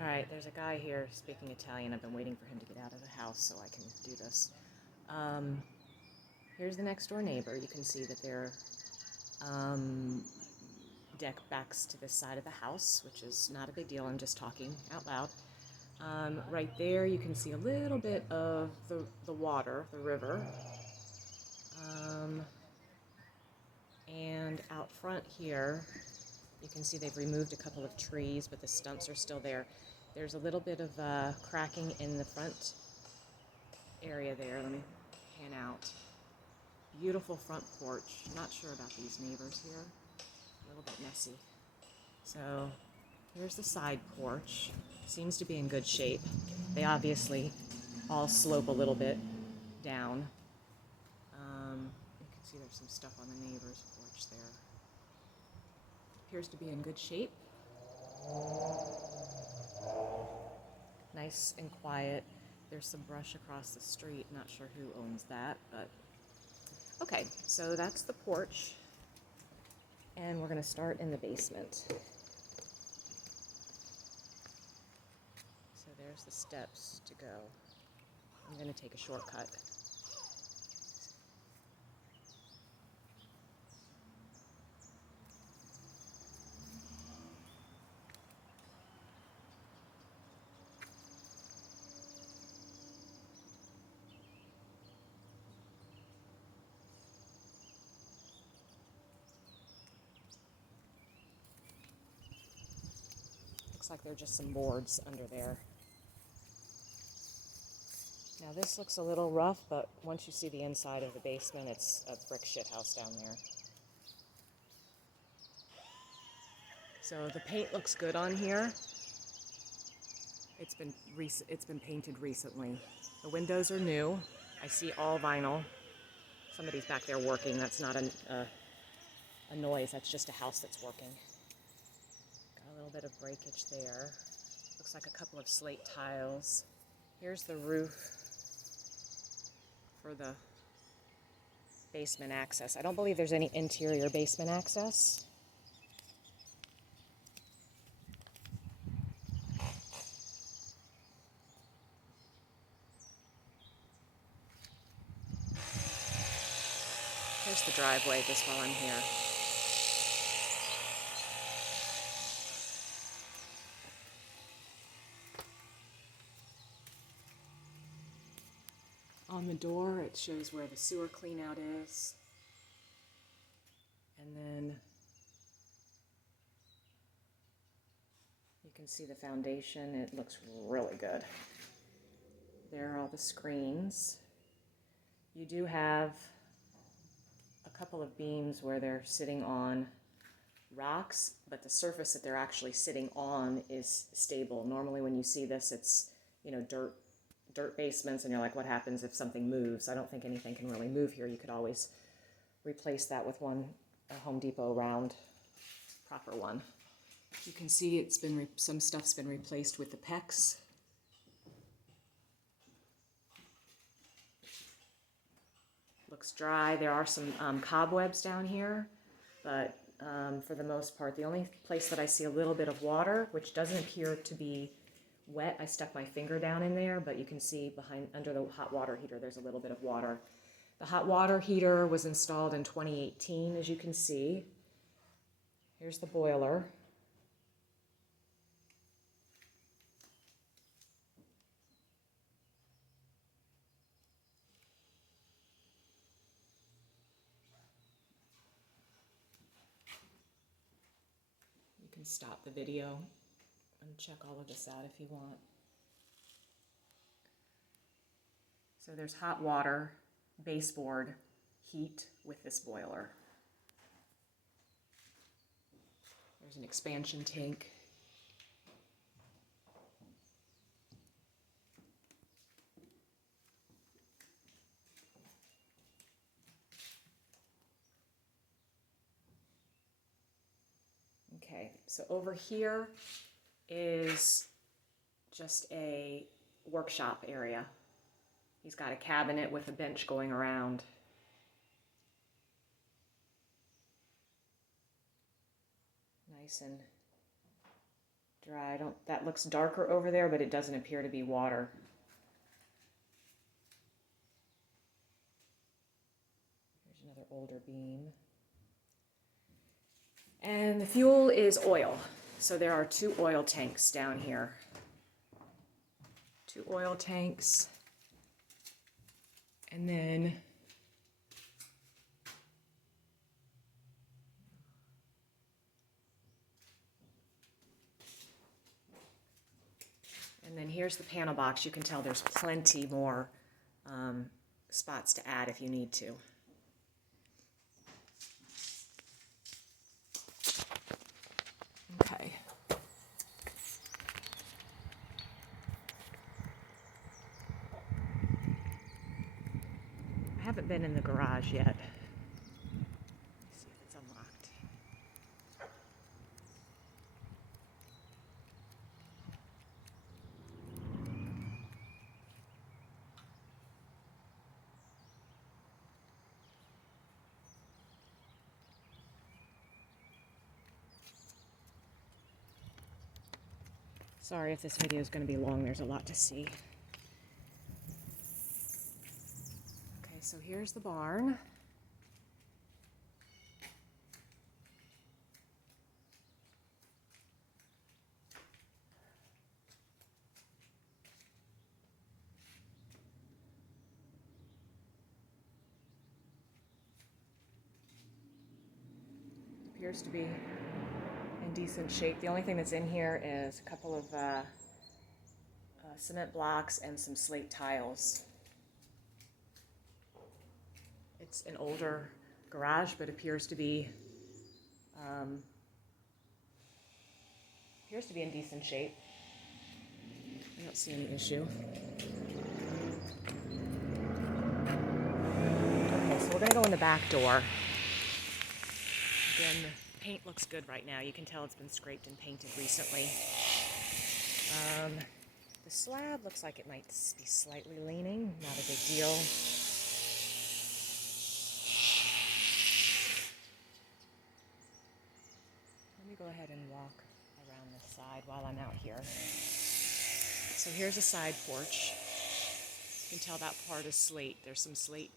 All right, there's a guy here speaking Italian. I've been waiting for him to get out of the house so I can do this. Um, Here's the next door neighbor. You can see that their deck backs to this side of the house, which is not a big deal. I'm just talking out loud. Right there, you can see a little bit of the water, the river. And out front here, you can see they've removed a couple of trees, but the stumps are still there. There's a little bit of cracking in the front area there. Let me pan out. Beautiful front porch. Not sure about these neighbors here. A little bit messy. So here's the side porch. Seems to be in good shape. They obviously all slope a little bit down. You can see there's some stuff on the neighbor's porch there. Appears to be in good shape. Nice and quiet. There's some brush across the street. Not sure who owns that, but okay, so that's the porch. And we're going to start in the basement. So there's the steps to go. I'm going to take a shortcut. Looks like there are just some boards under there. Now this looks a little rough, but once you see the inside of the basement, it's a brick shit house down there. So the paint looks good on here. It's been painted recently. The windows are new. I see all vinyl. Somebody's back there working. That's not a noise. That's just a house that's working. Got a little bit of breakage there. Looks like a couple of slate tiles. Here's the roof for the basement access. I don't believe there's any interior basement access. Here's the driveway just while I'm here. On the door, it shows where the sewer cleanout is. And then you can see the foundation. It looks really good. There are all the screens. You do have a couple of beams where they're sitting on rocks, but the surface that they're actually sitting on is stable. Normally when you see this, it's, you know, dirt basements, and you're like, what happens if something moves? I don't think anything can really move here. You could always replace that with a Home Depot round, proper one. You can see some stuff's been replaced with the PEX. Looks dry. There are some cobwebs down here, but for the most part, the only place that I see a little bit of water, which doesn't appear to be wet, I stuck my finger down in there, but you can see under the hot water heater, there's a little bit of water. The hot water heater was installed in 2018, as you can see. Here's the boiler. You can stop the video and check all of this out if you want. So there's hot water, baseboard, heat with this boiler. There's an expansion tank. Okay, so over here is just a workshop area. He's got a cabinet with a bench going around. Nice and dry. That looks darker over there, but it doesn't appear to be water. Here's another older beam. And the fuel is oil. So there are 2 oil tanks down here. 2 oil tanks. And then here's the panel box. You can tell there's plenty more spots to add if you need to. Okay. I haven't been in the garage yet. Let's see if it's unlocked. Sorry if this video is going to be long, there's a lot to see. Okay, so here's the barn. Appears to be in decent shape. The only thing that's in here is a couple of cement blocks and some slate tiles. It's an older garage, but appears to be in decent shape. I don't see any issue. Okay, so we're gonna go in the back door. Again, the paint looks good right now. You can tell it's been scraped and painted recently. The slab looks like it might be slightly leaning, not a big deal. Let me go ahead and walk around this side while I'm out here. So here's a side porch. You can tell that part is slate. There's some slate,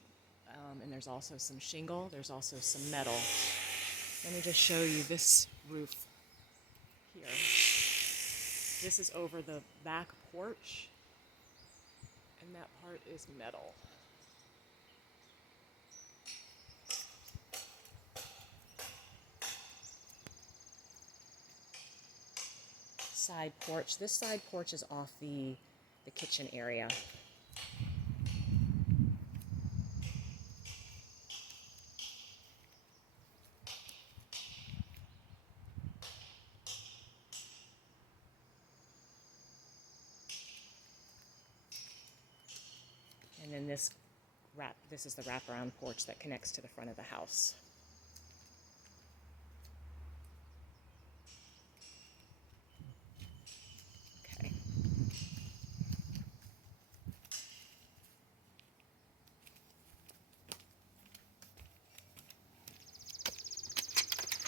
and there's also some shingle. There's also some metal. Let me just show you this roof here. This is over the back porch, and that part is metal. Side porch. This side porch is off the kitchen area. And then this is the wraparound porch that connects to the front of the house. Okay.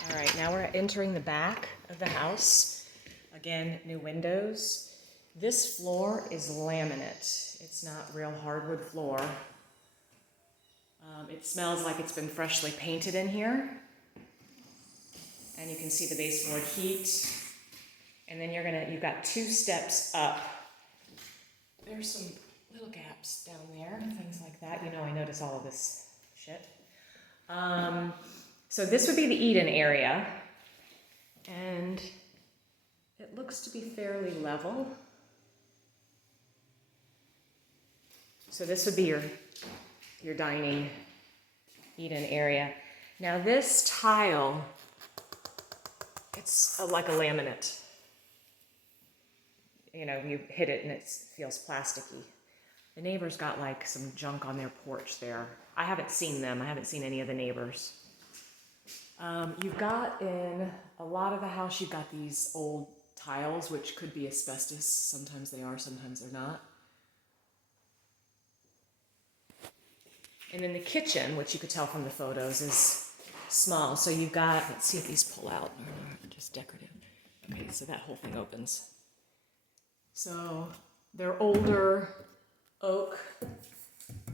All right, now we're entering the back of the house. Again, new windows. This floor is laminate. It's not real hardwood floor. It smells like it's been freshly painted in here. And you can see the baseboard heat. And then you've got 2 steps up. There's some little gaps down there, things like that. You know, I notice all of this shit. So this would be the eat-in area. And it looks to be fairly level. So this would be your dining eat-in area. Now this tile, it's like a laminate. You know, you hit it and it feels plasticky. The neighbors got like some junk on their porch there. I haven't seen them. I haven't seen any of the neighbors. You've got in a lot of the house, you've got these old tiles, which could be asbestos. Sometimes they are, sometimes they're not. And then the kitchen, which you could tell from the photos, is small. So you've got, let's see if these pull out or just decorative. Okay, so that whole thing opens. So they're older oak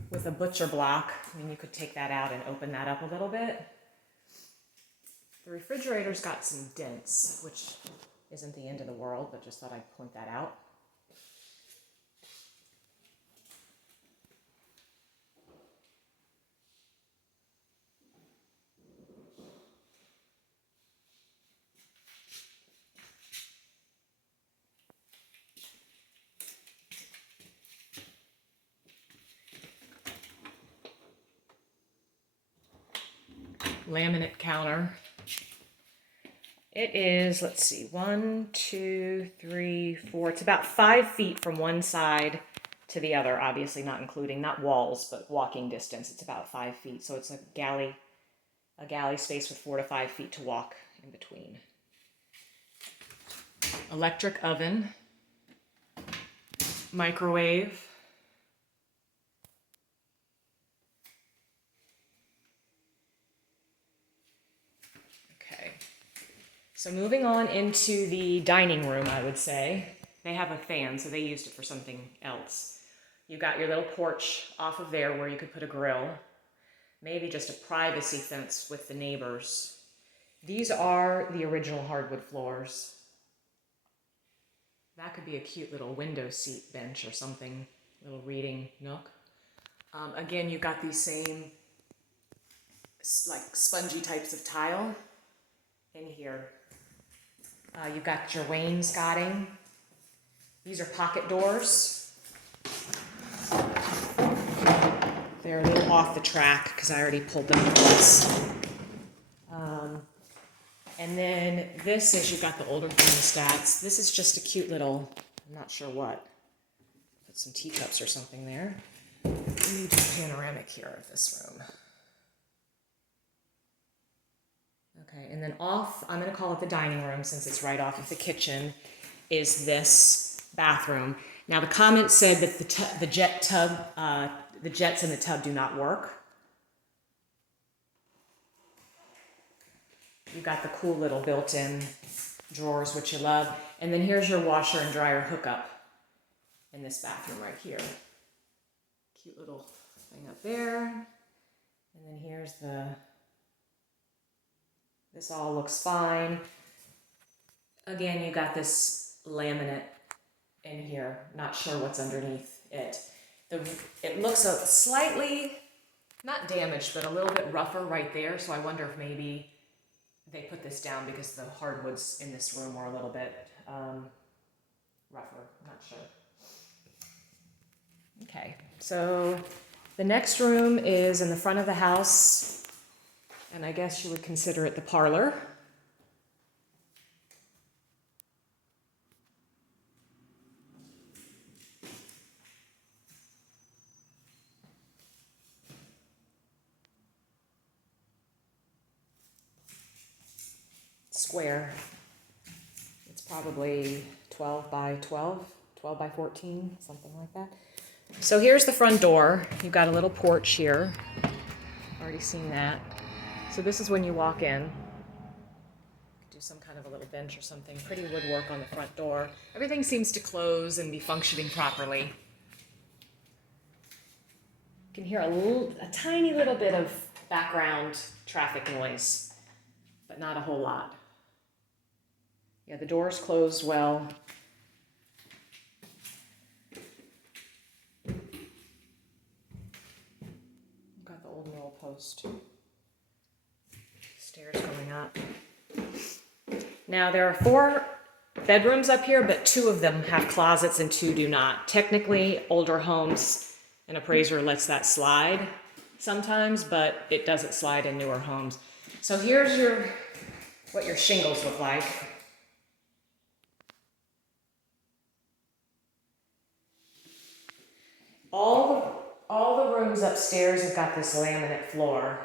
with a butcher block. I mean, you could take that out and open that up a little bit. The refrigerator's got some dents, which isn't the end of the world, but just thought I'd point that out. Laminate counter. It is, let's see, 1, 2, 3, 4. It's about 5 feet from one side to the other, obviously not including, not walls, but walking distance. It's about 5 feet. So it's a galley space with 4 to 5 feet to walk in between. Electric oven. Microwave. So moving on into the dining room, I would say. They have a fan, so they used it for something else. You got your little porch off of there where you could put a grill. Maybe just a privacy fence with the neighbors. These are the original hardwood floors. That could be a cute little window seat bench or something, little reading nook. Again, you've got these same like spongy types of tile in here. You've got your wainscoting. These are pocket doors. They're a little off the track because I already pulled them twice. And then this is, you've got the older thermostats. This is just a cute little, I'm not sure what. Put some teacups or something there. We need a panoramic here of this room. Okay, and then off, I'm going to call it the dining room since it's right off of the kitchen, is this bathroom. Now the comment said that the jets in the tub do not work. You've got the cool little built-in drawers, which you love. And then here's your washer and dryer hookup in this bathroom right here. Cute little thing up there. And then here's this all looks fine. Again, you got this laminate in here. Not sure what's underneath it. It looks a slightly, not damaged, but a little bit rougher right there. So I wonder if maybe they put this down because the hardwoods in this room were a little bit rougher. I'm not sure. Okay, so the next room is in the front of the house, and I guess you would consider it the parlor. Square. It's probably 12 by 12, 12 by 14, something like that. So here's the front door. You've got a little porch here. Already seen that. So this is when you walk in. Do some kind of a little bench or something. Pretty woodwork on the front door. Everything seems to close and be functioning properly. You can hear a tiny little bit of background traffic noise, but not a whole lot. Yeah, the door's closed well. Got the old mill post. Stairs going up. Now there are 4 bedrooms up here, but 2 of them have closets and 2 do not. Technically, older homes, an appraiser lets that slide sometimes, but it doesn't slide in newer homes. So here's what your shingles look like. All the rooms upstairs have got this laminate floor,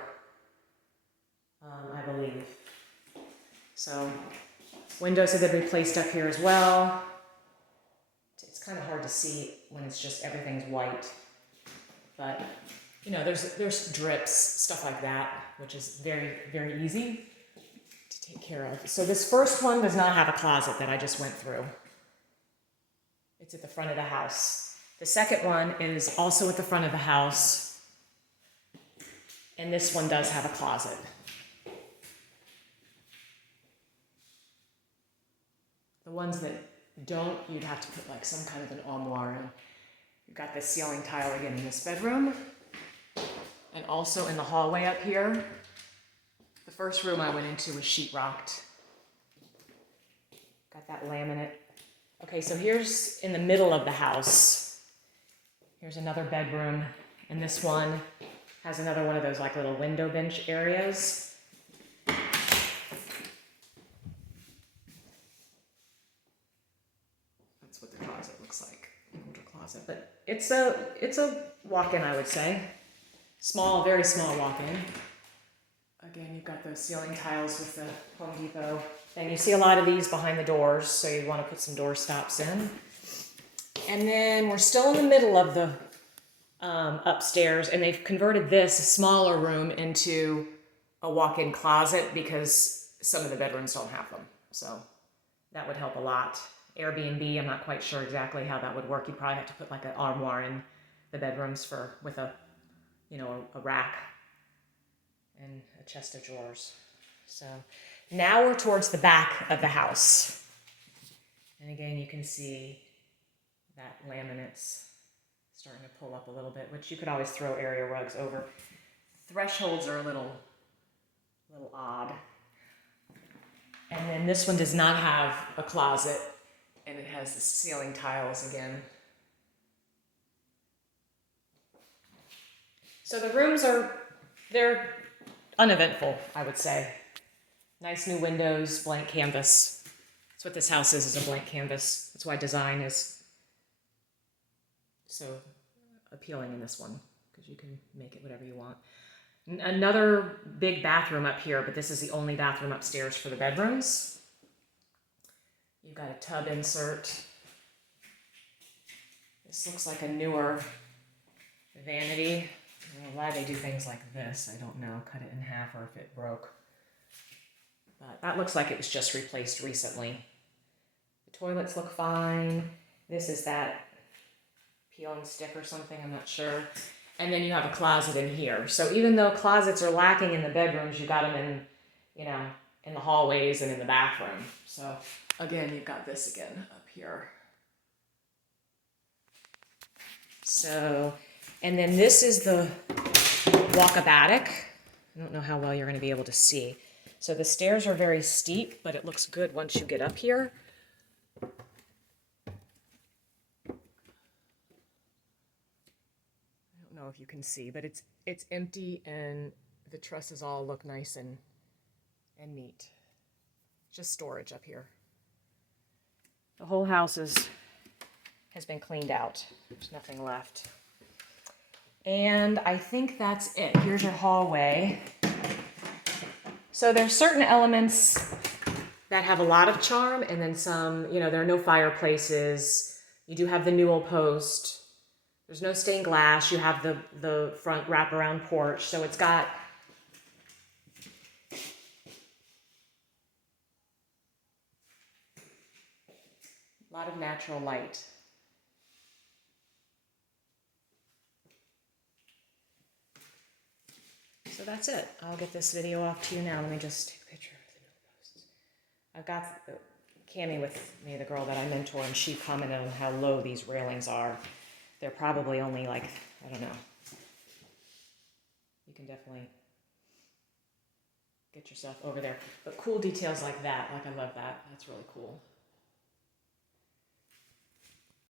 I believe. So windows have been replaced up here as well. It's kind of hard to see when it's just everything's white, but there's drips, stuff like that, which is very, very easy to take care of. So this first one does not have a closet that I just went through. It's at the front of the house. The second one is also at the front of the house. And this one does have a closet. The ones that don't, you'd have to put like some kind of an armoire in. You've got this ceiling tile again in this bedroom. And also in the hallway up here. The first room I went into was sheetrocked. Got that laminate. Okay, so here's in the middle of the house. Here's another bedroom. And this one has another one of those like little window bench areas. That's what the closet looks like, an older closet. But it's a walk-in, I would say. Small, very small walk-in. Again, you've got those ceiling tiles with the Home Depot. And you see a lot of these behind the doors, so you want to put some door stops in. And then we're still in the middle of the upstairs, and they've converted this smaller room into a walk-in closet because some of the bedrooms don't have them. So that would help a lot. Airbnb, I'm not quite sure exactly how that would work. You'd probably have to put like an armoire in the bedrooms with a, you know, a rack and a chest of drawers. So now we're towards the back of the house. And again, you can see that laminate's starting to pull up a little bit, which you could always throw area rugs over. Thresholds are a little odd. And then this one does not have a closet, and it has the ceiling tiles again. So the rooms they're uneventful, I would say. Nice new windows, blank canvas. That's what this house is a blank canvas. That's why design is so appealing in this one, because you can make it whatever you want. Another big bathroom up here, but this is the only bathroom upstairs for the bedrooms. You've got a tub insert. This looks like a newer vanity. I don't know why they do things like this. I don't know. Cut it in half or if it broke. But that looks like it was just replaced recently. The toilets look fine. This is that peel and stick or something, I'm not sure. And then you have a closet in here. So even though closets are lacking in the bedrooms, you got them in, you know, in the hallways and in the bathroom. So again, you've got this again up here. So, and then this is the walk-up attic. I don't know how well you're going to be able to see. So the stairs are very steep, but it looks good once you get up here. I don't know if you can see, but it's empty and the trusses all look nice and neat. Just storage up here. The whole house has been cleaned out. There's nothing left. And I think that's it. Here's your hallway. So there's certain elements that have a lot of charm, and then some, you know, there are no fireplaces. You do have the newel post. There's no stained glass. You have the front wraparound porch. So it's got a lot of natural light. So that's it. I'll get this video off to you now. Let me just take a picture of the newel posts. I've got Cammie with me, the girl that I mentor, and she commented on how low these railings are. They're probably only like, I don't know. You can definitely get yourself over there. But cool details like that, like I love that. That's really cool.